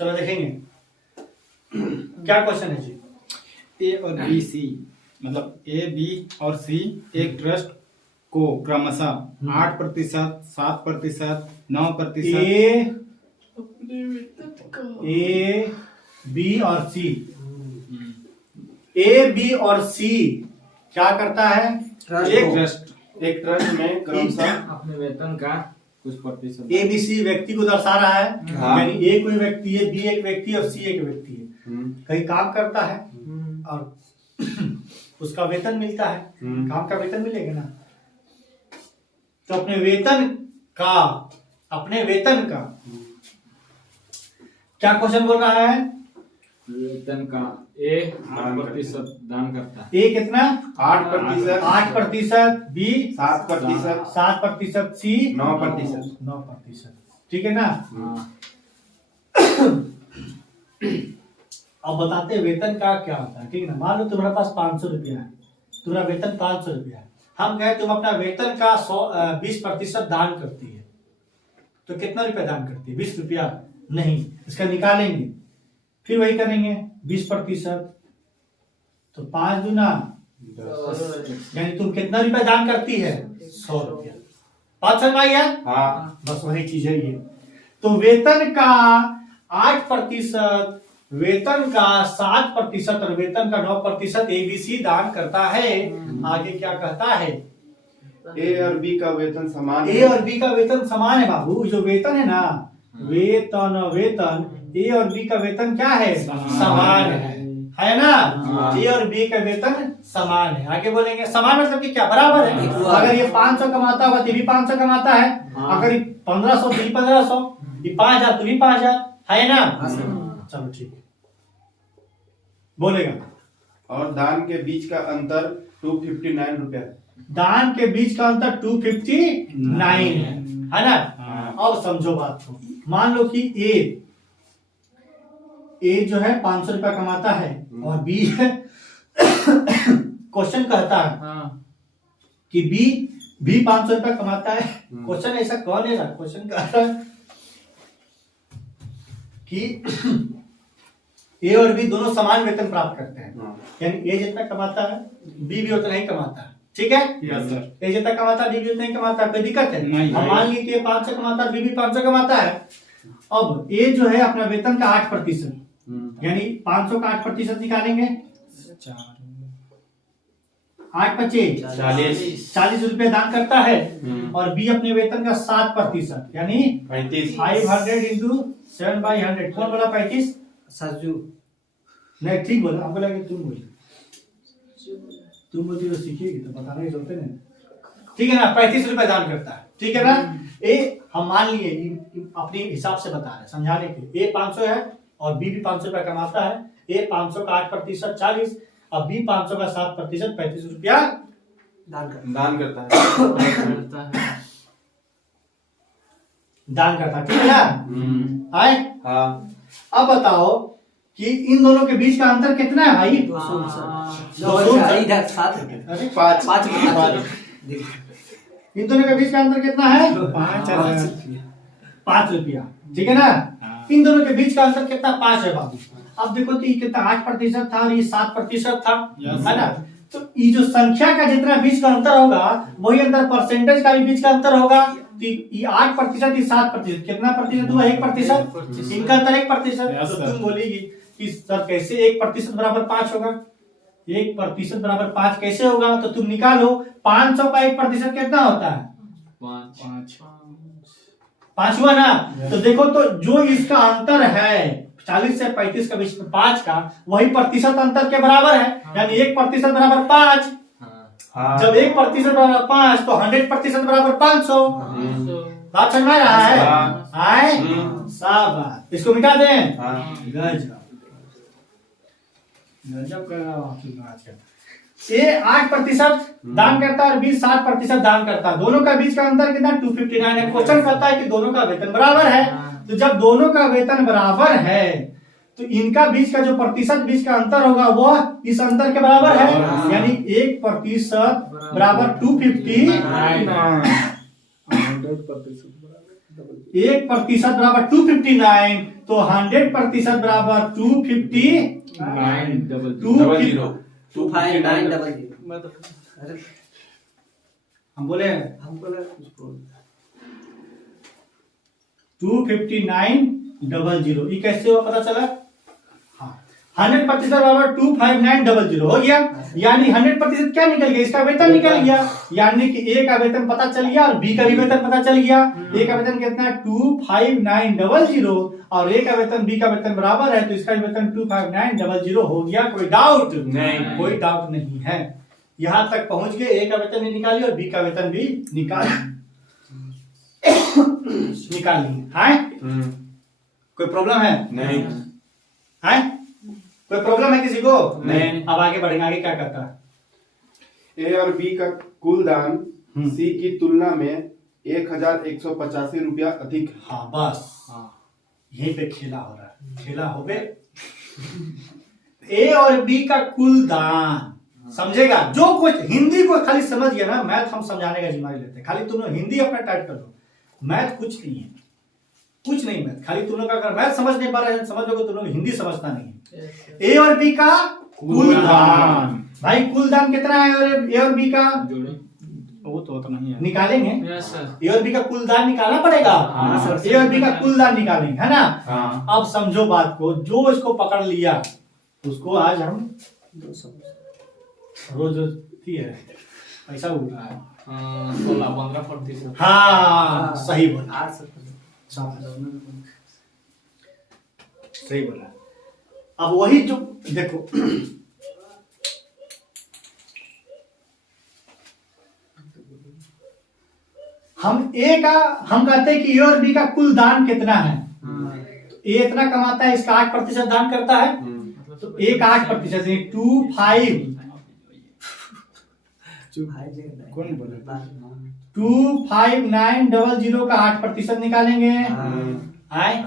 चलो देखेंगे क्या क्वेश्चन है जी। ए और बी सी मतलब ए बी और सी एक ट्रस्ट को क्रमशः 8%, 7%, 9%। ए बी और सी, ए बी और सी क्या करता है? एक ट्रस्ट में क्रमशः अपने वेतन का कुछ प्रतिशत ए बी सी व्यक्ति को दर्शा रहा है। हाँ। यानी ए कोई व्यक्ति है, बी एक व्यक्ति है और सी एक व्यक्ति है। कहीं काम करता है और उसका वेतन मिलता है। काम का वेतन मिलेगा ना, तो अपने वेतन का क्या क्वेश्चन बोल रहा है? वेतन का ए 8% दान करता है। ए कितना? 8%, 8%, बी 7%, 7%, सी 9%। 9%। ठीक है ना? हाँ। अब बताते हैं वेतन का क्या होता है। ठीक है ना? मान लो तुम्हारे पास 500 रुपया है, तुम्हारा वेतन 500 रुपया है। हम कहें तुम अपना वेतन का 20% दान करती है, तो कितना रुपया दान करती है? 20 रुपया नहीं, इसका निकालेंगे, फिर वही करेंगे 20%, तो 5 दूना 10, यानी तुम कितना रुपया दान करती है? 100 रुपया। बात समझ में आई है? हाँ। बस वही चीज है ये। तो वेतन का 8%, वेतन का 7% और वेतन का 9% एबीसी दान करता है। आगे क्या कहता है? ए और बी का वेतन समान ए और बी का वेतन समान है बाबू। जो वेतन है ना, वेतन ए और बी का वेतन क्या है? समान है ना? ए और बी का वेतन समान है। आगे बोलेंगे समान मतलब कि क्या? बराबर है। अगर ये 500 कमाता होगा तो ये भी 500 कमाता है। अगर ये 1500 तो ये 1500, ये 5000 तो भी 5000 है ना? चलो ठीक है, बोलेगा। और दान के बीच का अंतर 259 रुपया। दान के बीच का अंतर 259 है ना? अब समझो बात को। मान लो कि ए जो है 500 रुपया कमाता है और बी है क्वेश्चन कहता है कि बी 500 रुपया कमाता है। क्वेश्चन ऐसा कौन है ना, क्वेश्चन कहता है कि ए और बी दोनों समान वेतन प्राप्त करते हैं। यानी ए जितना कमाता है बी भी उतना ही कमाता है। ठीक है? Yes sir. ए जितना कमाता है बी भी उतना ही कमाता है। कोई दिक्कत है? नहीं। हम मान लीजिए कि ए 500 कमाता है, बी भी 500 कमाता है। अब ए जो है अपना वेतन का 8%, यानी 500 का 8% निकालेंगे, 8×5 40 रुपए दान करता है। और बी अपने वेतन का 7% यानी 500 इंटू 7/100। कौन बोला 35? साजू नहीं ठीक बोला, आपको लगा कि तुम बोले। तुम बोलती तो सीखिएगी तो बताना ही चलते ना। ठीक है ना? 35 रुपए दान करता है। ठीक है ना? ए हम मान लिए अपने हिसाब से बता रहे समझाने के। ए 500 है और बी भी 500 रुपया कमाता है। ए 500 का 8% 40 और बी 500 का 7% 35 रुपया दान करता है। दान करता है। ठीक है ना? आए? हाँ। अब बताओ कि इन दोनों के बीच का अंतर कितना है भाई? 5 इन दोनों के बीच का अंतर कितना है? 5 रुपया। ठीक है ना? इन दोनों के बीच का अंतर कितना? 5 है बाबू। अब देखो तो ये कितना 8% था और ये 7% था, है ना? तो ये जो संख्या का जितना बीच का अंतर होगा वही अंतर परसेंटेज का भी बीच का अंतर होगा। तो ये 8% ये 7%, कितना प्रतिशत हुआ? 1%। इनका अंतर 1%। तो तुम बोलेगी कि सर कैसे 1% बराबर 5 होगा? 1% बराबर 5 कैसे होगा? तो तुम निकालो 500 का 1% कितना होता है? 5 हुआ ना? तो देखो तो जो इसका अंतर है 40 से 35 के बीच में 5 का, वही प्रतिशत अंतर के बराबर है। यानी 1% बराबर 5। जब 1% बराबर 5 तो 100% बराबर 500। बात समझ में आ रहा है? आए? शाबाश। इसको मिटा दें। गजब कर रहा हूँ आज का। ए 8% दान करता है और बी 7% दान करता है। दोनों का बीच का अंतर कितना? 259 है। क्वेश्चन कहता है कि दोनों का वेतन बराबर है। तो जब दोनों का वेतन बराबर है तो इनका बीच का जो प्रतिशत बीच का अंतर होगा वो इस अंतर के बराबर है। यानी 1% बराबर 259। 1% बराबर 259, तो 100% बराबर 259 हम बोले 25900, ये कैसे हुआ पता चला? हाँ, 100% बराबर 25900 हो गया, यानी 100% क्या निकल गया? इसका वेतन निकल गया, यानी कि ए का वेतन पता चल गया और बी का भी वेतन पता चल गया। ए का वेतन कितना है? 25900, और ए का वेतन बी का वेतन बराबर है, तो इसका भी वेतन 25900 हो गया। कोई डाउट नहीं। कोई डाउट नहीं है। यहां तक पहुंच गए, ए का वेतन भी निकालिए और बी का वेतन भी निकाल है। कोई प्रॉब्लम है? नहीं। है? कोई प्रॉब्लम है किसी को? नहीं। अब आगे बढ़ेंगे, आगे क्या करता है? ए और बी का कुल दान सी की तुलना में 1185 रुपया अधिक है। हाँ बस, यहीं पे खेला हो रहा है, खेला हो गए। ए और बी का कुल दान समझेगा जो कुछ, हिंदी को खाली समझ गया ना, मैथ हम समझाने का जिम्मेदारी लेते हैं। खाली तुम लोग हिंदी अपना टाइप कर दो, मैथ कुछ नहीं है, कुछ नहीं मैथ। खाली तुम लोग अगर मैथ समझ नहीं पा रहे हैं, समझ लोगे तुम लोग हिंदी समझता नहीं। ए और बी का कुल दान, भाई कुल दान कितना है? ए और बी का वो तो नहीं है, निकालेंगे। Yes sir. ए और बी का कुल दान निकालना पड़ेगा। हाँ, सर। ए और बी का कुल दान निकालेंगे, है ना? हाँ। अब समझो बात को, जो इसको पकड़ लिया उसको आज हम रोज है पैसा उड़ रहा है। 16-15%। हाँ सही बोला, सही बोला। अब वही जो देखो, हम ए का, हम कहते हैं कि ए और बी का कुल दान कितना है? ए इतना कमाता है, इसका 8% दान करता है, तो ए का 8% 25900 का 8% निकालेंगे। आए,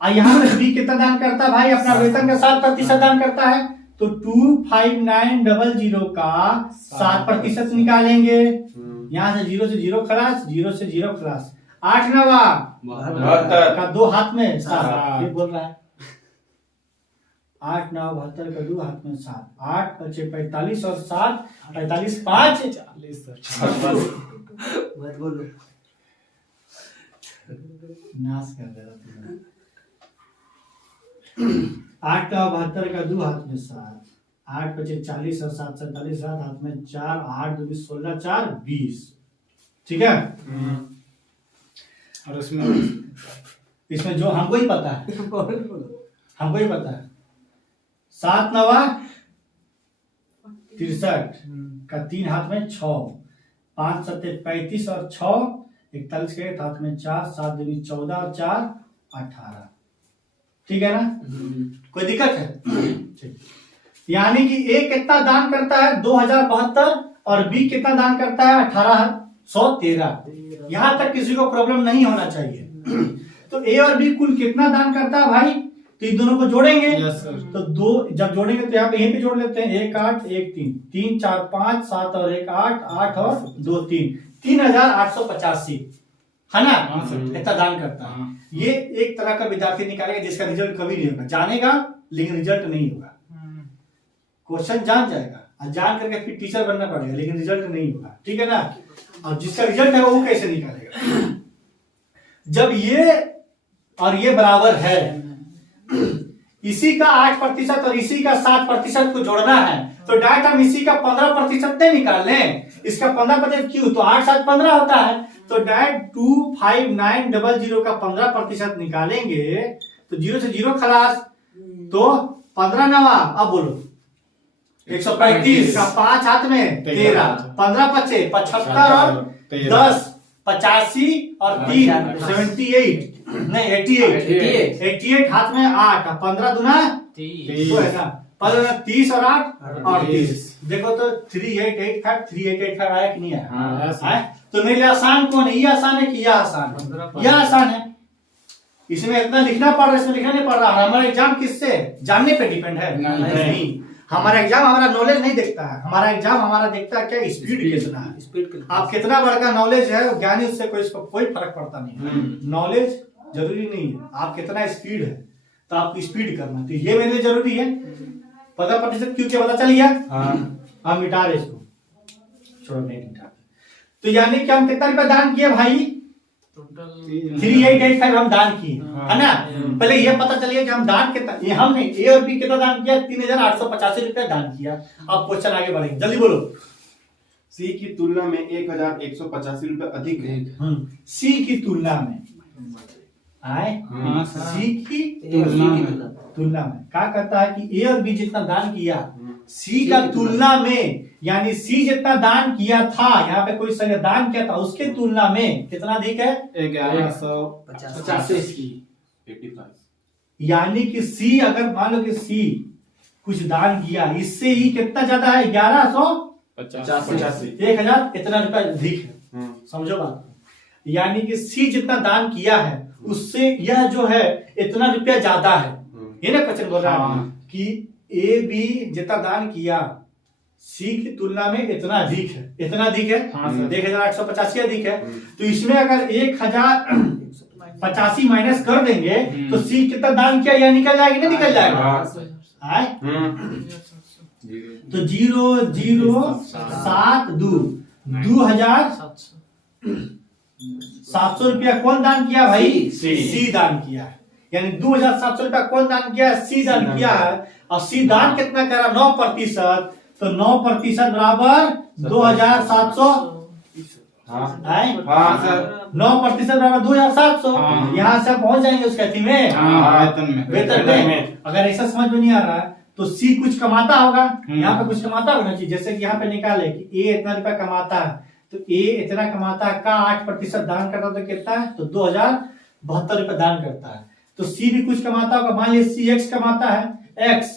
और यहाँ पे बी कितना दान करता है भाई? अपना वेतन का 7% दान करता है, तो 25900 का 7% निकालेंगे। यहाँ से 0 से 0 खलास, 0 से 0 खलास, 8 नवा 72 का 2 हाथ में 7, बोल रहा है 8 9 72 का 2 हाथ में 7, 8 5 45 और 7 45 5 40। बोलो नाश कर दे रहा 8 9 72 का 2 हाथ में 7, 8 5 40 और 7 47, 7 हाथ में 4, 8 2 16 4 20। ठीक है? और इसमें जो हमको ही पता है, हमको ही पता है, 7 9 63 का 3 हाथ में 6, 5 7 35 और 6 41 के हाथ में 4, 7 2 14 और 4 18। ठीक है ना? कोई दिक्कत है? ठीक। यानी कि ए कितना दान करता है? 2072, और बी कितना दान करता है? 1813। यहां तक किसी को प्रॉब्लम नहीं होना चाहिए। तो ए और बी कुल कितना दान करता है भाई? तो इन दोनों को जोड़ेंगे। Yes sir. तो दो जब जोड़ेंगे तो यहाँ पे यहीं पे जोड़ लेते हैं, 1 8 1 3 3 4 5 7 और 1 8 8 और 2 3 3885, है ना? हाँ सर। इतना दान करता है। हाँ। ये एक तरह का विद्यार्थी निकालेगा जिसका रिजल्ट कभी नहीं होगा, जानेगा लेकिन रिजल्ट नहीं होगा। क्वेश्चन जान जाएगा और जान करके फिर टीचर बनना पड़ेगा, लेकिन रिजल्ट नहीं होगा। ठीक है ना? और जिसका रिजल्ट है वो कैसे निकालेगा? जब ये और ये बराबर है, इसी का 8% और इसी का 7% को जोड़ना है, तो डायरेक्ट हम इसी का 15% नहीं निकाल लें, इसका 15% क्यों? तो 8 7 15 होता है, तो डायरेक्ट 25900 का 15% निकालेंगे, तो 0 से 0 खलास, तो 15 नवा, अब बोलो 135 का 5 हाथ में 13, 15 5 75 और 10 85 और 3 78 नहीं 88 हाथ में 8, 15 दूना 30 है ना? 30 और 8 और 30। देखो तो 3885 आया कि नहीं आया? हाँ, तो मेरे लिए आसान कौन है? ये आसान है कि यह आसान है? यह आसान है। इसमें इतना लिखना पड़ रहा है, इसमें लिखना नहीं पड़ रहा। हमारा एग्जाम किससे? जानने पे डिपेंड है? नहीं, हमारा एग्जाम हमारा नॉलेज नहीं देखता है, हमारा एग्जाम हमारा देखता है क्या स्पीड कितना है। स्पीड आप कितना बड़का नॉलेज है ज्ञानी, उससे कोई फर्क पड़ता नहीं। नॉलेज जरूरी नहीं है, आप कितना स्पीड है तो आपको स्पीड करना, तो ये मेरे लिए जरूरी है। 15% क्यों क्या पता चल गया। हम मिटा रहे इसको, छोड़ो नहीं मिटा। तो यानी कि हम कितना रुपया दान किए भाई, टोटल 3885 हम दान किए, है ना। पहले ये पता चलिए कि हम दान कितना, ये हमने ए और बी कितना दान किया, 3885 रुपया दान किया। अब क्वेश्चन आगे बढ़ेंगे, जल्दी बोलो। सी की तुलना में 1185 रुपए अधिक है। सी की तुलना में आए, हाँ, सी की तुलना में क्या कहता है कि ए और बी जितना दान किया, सी का तुलना में, यानी सी जितना दान किया था, यहाँ पे कोई संख्या दान किया था, उसके तुलना में कितना अधिक है, 1185 की 85। यानी कि सी, अगर मान लो कि सी कुछ दान किया, इससे ही कितना ज्यादा है, 1185, 1000, इतना रुपया अधिक है। समझो बात, यानी कि सी जितना दान किया है उससे यह जो है इतना रुपया ज्यादा है। ये ना क्वेश्चन बोल रहा है कि ए बी जितना दान किया सी की तुलना में इतना अधिक है, इतना अधिक है, 1885 अधिक है। तो इसमें अगर 1085 माइनस कर देंगे तो सी कितना दान किया, यह निकल जाएगी ना, निकल जाएगा। आए तो 0072 2700 रुपया कौन दान किया भाई, सी दान किया है। यानी 2700 रुपया कौन दान किया है, सी दान किया है। और सी दान कितना करा, 9%, तो 9% बराबर 2700, 9% बराबर 2700। यहाँ से आप पहुंच जाएंगे उसके अथी में, वेतन में। अगर ऐसा समझ में नहीं आ रहा है तो सी कुछ कमाता होगा, यहाँ पे कुछ कमाता होगा चीज, जैसे कि यहाँ पे निकाले कि ए इतना रुपया कमाता है, तो ए इतना कमाता है का 8% दान करता तो कितना है, तो 2072 रुपया दान करता है। तो सी भी कुछ कमाता होगा, मान लीजिए सी एक्स कमाता है, एक्स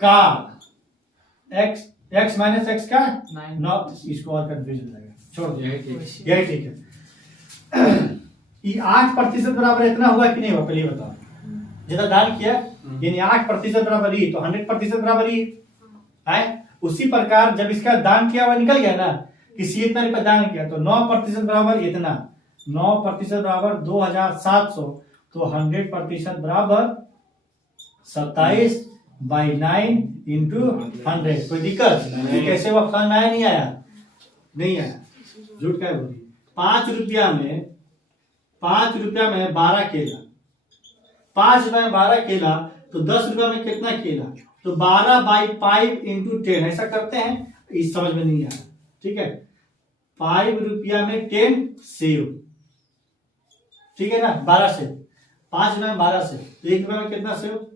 का एक्स माइनस एक्स का 9, इसको और कंफ्यूजन लगेगा, छोड़ दो, यही ठीक है। ये 8% बराबर इतना हुआ कि नहीं हुआ, पहले बताओ। जितना दान किया यानी 8% बराबर ही, तो 100% बराबर ही है। उसी प्रकार जब इसका दान किया हुआ निकल गया ना, किसी इतना रुपया दान किया, तो 9% बराबर इतना, 9% बराबर 2700, तो 100% बराबर 27/9 इंटू 100। कोई दिक्कत कैसे वो फलन आया, नहीं आया, नहीं आया, झूठ क्या बोली। 5 रुपया में 12 केला, 5 रुपया में 12 केला, तो 10 रुपया में कितना केला, तो 12/5 इंटू 10, ऐसा करते हैं। इस समझ में नहीं आया, ठीक है। 5 रुपया में 10 सेव, ठीक है ना, 12 सेव, 5 रुपया में 12 सेव, तो 1 रुपया में कितना सेव,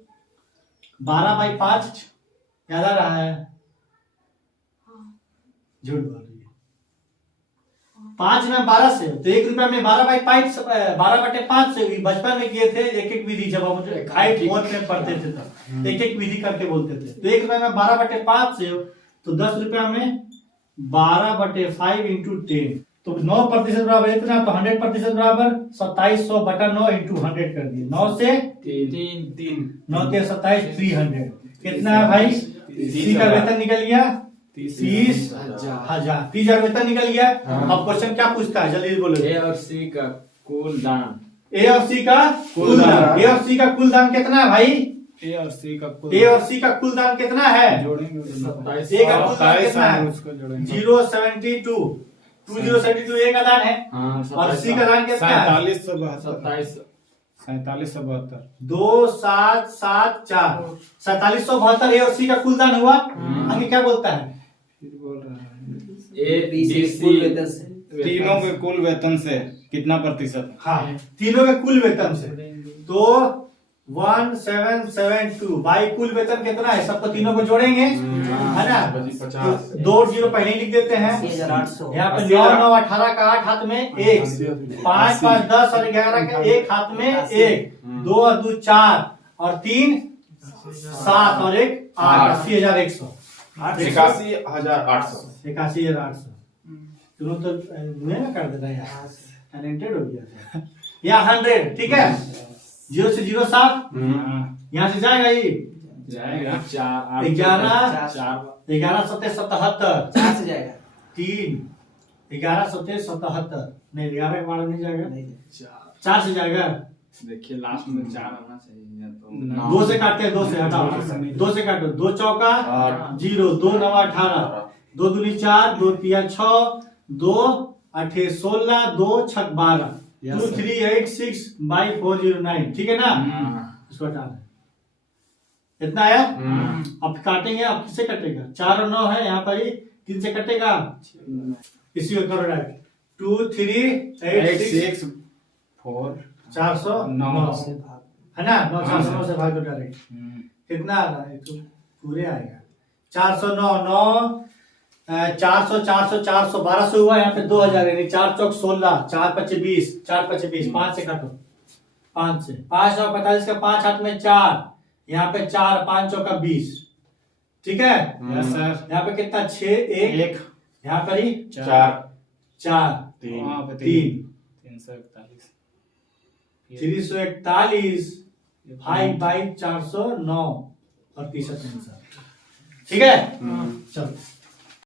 12/5 याद आ रहा है, झूठ बोल रही है। 5 में 12 से, तो 1 रुपया में 12/5, 12/5 से। बचपन में किए थे एक विधि, जब हम हाइट फोर्थ में पढ़ते थे तब एक विधि करके बोलते थे। तो 1 रुपया में 12/5 से, तो 10 रुपया में 12/5 इंटू 10, तो 9% बराबर इतना, तो 100% बराबर 2700/9 इंटू 100 कर दिए। 9 से 3 9 के 27, 300 कितना है भाई, सी का वेतन निकल गया 30,000, 30,000 वेतन निकल गया। अब क्वेश्चन क्या पूछता है, जल्दी बोलो। ए और सी का कुल दान, ए और सी का कुल दान, ए और सी का कुल दान कितना है भाई, ए और सी का कुल दान कितना है, जोड़ेंगे, ए का कुल दान कितना है, उसको जोड़ेंगे 072, 2072 ए का दान है, और सी का दान कितना है 4772, 2774, 4772 ए और सी का कुल दान हुआ। आगे क्या बोलता है, फिर बोल रहा है ए बी सी तीनों के कुल वेतन से कितना प्रतिशत, हाँ तीनों के कुल वेतन से, तो 1772 बाई कुल वेतन कितना है, सबको तीनों को जोड़ेंगे, है ना, 50, 2 0 पहले ही लिख देते हैं। यहाँ पे 9 9 18 का 8 हाथ में 1, 5 5 10 और 11 का 1 हाथ में 1, 2 और 2 4 और 3 7 और 1 8, 80,100, 81,800। 81,800। तुम तो मैं ना कर देता यार, टैलेंटेड हो गया या 100, ठीक है। 0 से 0 साफ, यहाँ से जाएगा ये जाएगा चार 11 चार 11 सत्ते 77 4 से जाएगा 3 11 सत्ते 77 नहीं 11 के बाद नहीं जाएगा नहीं चार 4 से जाएगा देखिए लास्ट में चार आना चाहिए या तो नौ। 2 से काटते हैं 2 से हटाओ 2 से काटो 2 चौका 0 2 9 18 2 दूनी 4 2 तिया 6 2 8 16 2 6 12 Yes, 2 3 8 6 बाई 409 ठीक है ना इसको हटा दें इतना आया अब काटेंगे अब किससे कटेगा 4 और 9 है यहाँ पर ही 3 से कटेगा इसी को करो डायरेक्ट 2 3 8 6 4 409 से भाग है ना 9 से भाग दो डायरेक्ट कितना आ रहा है तो पूरे आएगा 409 9 400 400 400 1200 हुआ यहाँ पे 2000 यानी 4 चौक 16 4 पच्चीस 20 4 पच्चीस 20 5 से काटो 5 से 5 9 45 का 5 हाथ में 4 यहाँ पे 4 5 चौका 20 ठीक है यस सर यहाँ पे कितना 6 1 एक यहाँ पर ही 4 4 3 341 341 5 बाई 409 और 30 आंसर ठीक है चलो